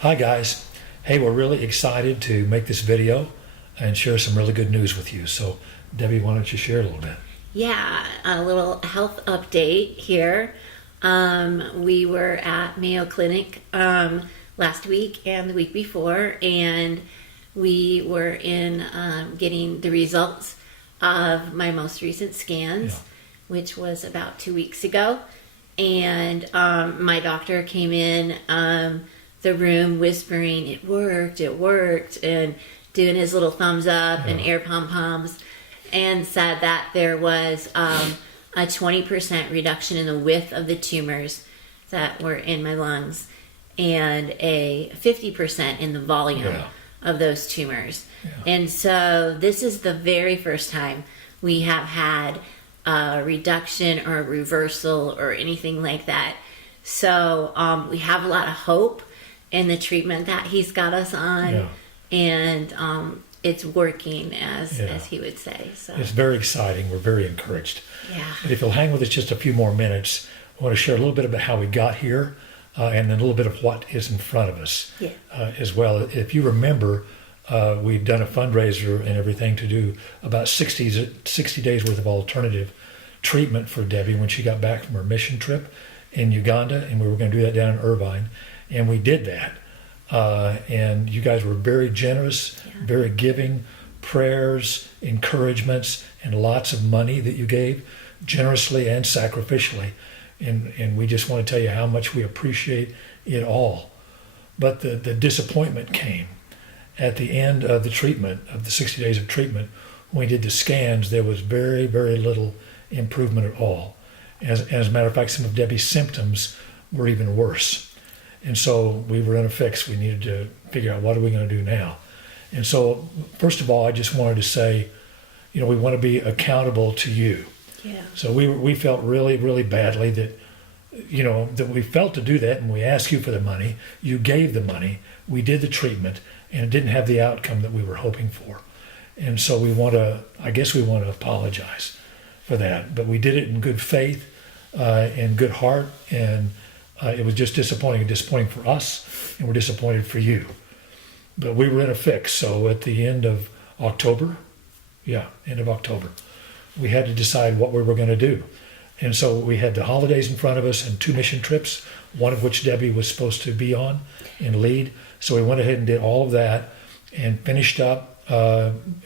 Hi guys. Hey, we're really excited to make this video and share some really good news with you. So Debbie, why don't you share a little bit? Yeah, a little health update here. We were at Mayo Clinic last week and the week before, and we were in getting the results of my most recent scans, which was about 2 weeks ago. And my doctor came in the room whispering, it worked, and doing his little thumbs up and air pom-poms, and said that there was a 20% reduction in the width of the tumors that were in my lungs and a 50% in the volume of those tumors. And so this is the very first time we have had a reduction or a reversal or anything like that. So we have a lot of hope in the treatment that he's got us on, and it's working as he would say. So it's very exciting. We're very encouraged. But if you'll hang with us just a few more minutes, I want to share a little bit about how we got here and then a little bit of what is in front of us as well. If you remember, we've done a fundraiser and everything to do about 60 days worth of alternative treatment for Debbie when she got back from her mission trip in Uganda, and we were going to do that down in Irvine, and we did that. And you guys were very generous, very giving, prayers, encouragements, and lots of money that you gave generously and sacrificially. And we just want to tell you how much we appreciate it all. But the disappointment came at the end of the treatment, of the 60 days of treatment. When we did the scans, there was very, very little improvement at all. As a matter of fact, some of Debbie's symptoms were even worse. And so we were in a fix. We needed to figure out what are we going to do now. And so, first of all, I just wanted to say, we want to be accountable to you. So we felt really, really badly that, that we felt to do that, and we asked you for the money. You gave the money. We did the treatment, and it didn't have the outcome that we were hoping for. And so we want to apologize for that. But we did it in good faith, in good heart, and it was just disappointing for us, and we're disappointed for you. But we were in a fix. So at the end of October, we had to decide what we were going to do. And so we had the holidays in front of us and 2 mission trips, one of which Debbie was supposed to be on and lead. So we went ahead and did all of that and finished up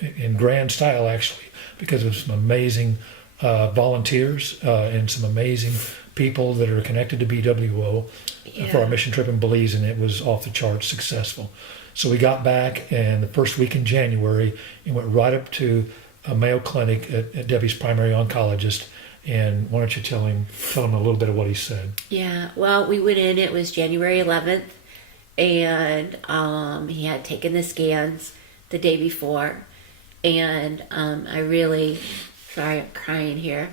in grand style, actually, because of some amazing volunteers and some amazing people that are connected to BWO for our mission trip in Belize, and it was off the charts successful. So we got back, and the first week in January, and went right up to a Mayo Clinic at Debbie's primary oncologist. And why don't you tell him a little bit of what he said? Yeah, well, we went in, it was January 11th, and he had taken the scans the day before, and sorry, I'm crying here.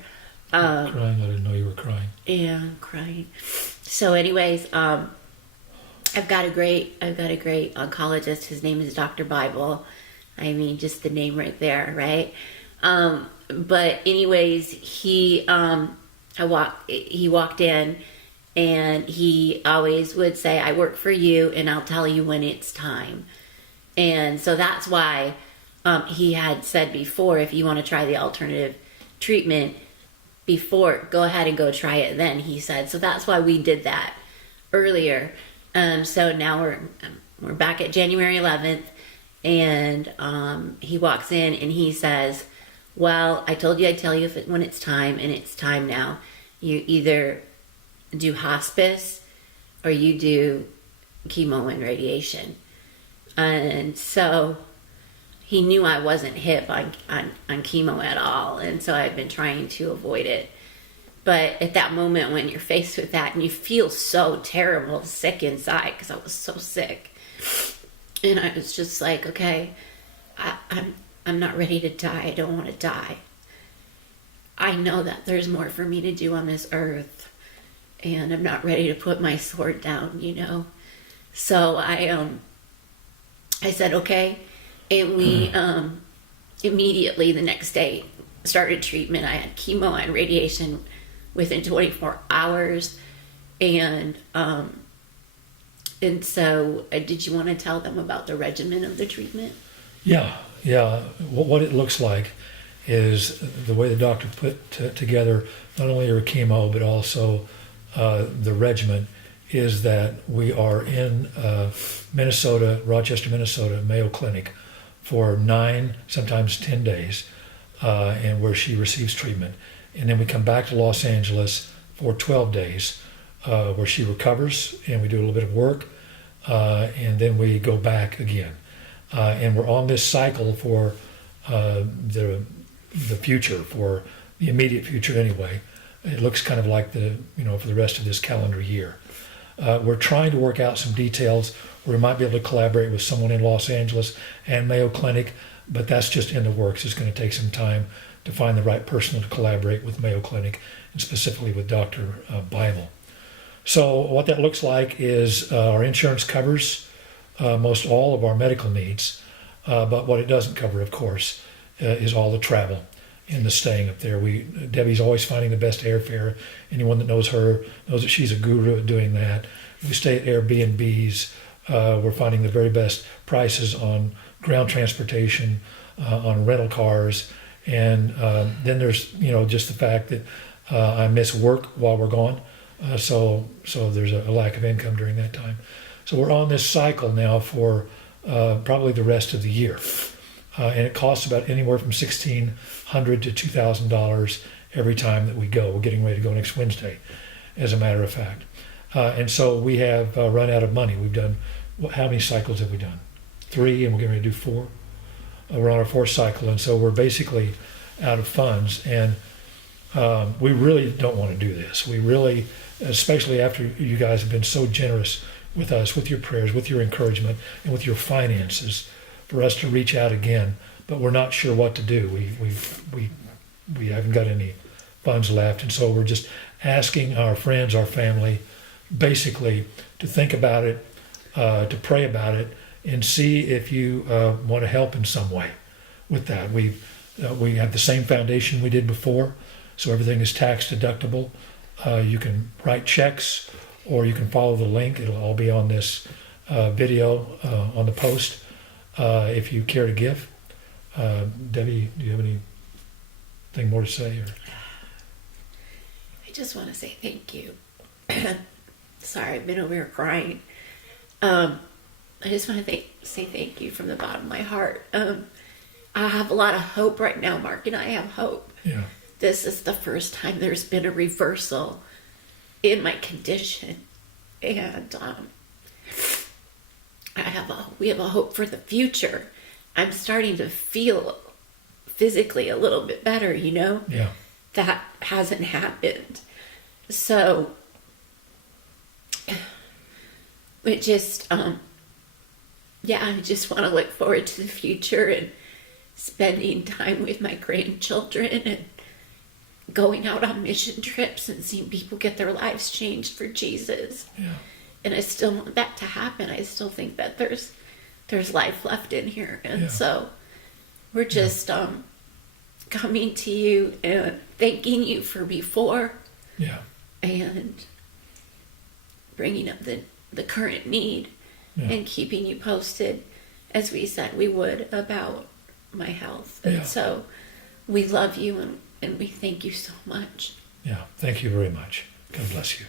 Crying? I didn't know you were crying. Yeah, I'm crying. So anyways, I've got a great oncologist. His name is Dr. Bible. I mean, just the name right there, right? But anyways, he walked in, and he always would say, I work for you, and I'll tell you when it's time. And so that's why he had said before, if you want to try the alternative treatment before, go ahead and go try it then, he said. So that's why we did that earlier. So now we're back at January 11th, and he walks in and he says, well, I told you I'd tell you when it's time, and it's time now. You either do hospice or you do chemo and radiation. And so he knew I wasn't hip on chemo at all, and so I've been trying to avoid it. But at that moment when you're faced with that and you feel so terrible, sick inside, because I was so sick, and I was just like, okay, I'm not ready to die. I don't want to die. I know that there's more for me to do on this earth, and I'm not ready to put my sword down, So I said, okay. And we immediately the next day started treatment. I had chemo and radiation within 24 hours. And And so, did you want to tell them about the regimen of the treatment? Yeah. What it looks like is the way the doctor put together not only her chemo but also the regimen is that we are in Minnesota, Rochester, Minnesota, Mayo Clinic for 9, sometimes 10 days, and where she receives treatment. And then we come back to Los Angeles for 12 days, where she recovers and we do a little bit of work, and then we go back again. And we're on this cycle for the future, for the immediate future anyway. It looks kind of like for the rest of this calendar year. We're trying to work out some details where we might be able to collaborate with someone in Los Angeles and Mayo Clinic, but that's just in the works. It's going to take some time to find the right person to collaborate with Mayo Clinic, and specifically with Dr. Bible. So what that looks like is our insurance covers most all of our medical needs, but what it doesn't cover, of course, is all the travel and the staying up there. Debbie's always finding the best airfare. Anyone that knows her knows that she's a guru at doing that. We stay at Airbnbs. We're finding the very best prices on ground transportation, on rental cars, and then there's just the fact that I miss work while we're gone, so there's a lack of income during that time. So we're on this cycle now for probably the rest of the year. And it costs about anywhere from $1,600 to $2,000 every time that we go. We're getting ready to go next Wednesday, as a matter of fact. And so we have run out of money. We've done, how many cycles have we done? 3, and we're getting ready to do 4. We're on our 4th cycle, and so we're basically out of funds. And we really don't want to do this. We really, especially after you guys have been so generous with us, with your prayers, with your encouragement, and with your finances, for us to reach out again, but we're not sure what to do. We haven't got any funds left, and so we're just asking our friends, our family, basically to think about it, to pray about it, and see if you want to help in some way with that. We have the same foundation we did before, so everything is tax deductible. You can write checks, or you can follow the link. It'll all be on this video on the post. If you care to give. Debbie, do you have anything more to say? Or? I just want to say thank you. Sorry, I've been over here crying. I just want to say thank you from the bottom of my heart. I have a lot of hope right now. Mark and I have hope. Yeah. This is the first time there's been a reversal in my condition. And we have a hope for the future. I'm starting to feel physically a little bit better, Yeah. That hasn't happened. So it just, I just want to look forward to the future and spending time with my grandchildren and going out on mission trips and seeing people get their lives changed for Jesus. Yeah. And I still want that to happen. I still think that there's life left in here. And so we're just coming to you and thanking you for before. Yeah. And bringing up the current need and keeping you posted, as we said we would, about my health. And so we love you and we thank you so much. Yeah. Thank you very much. God bless you.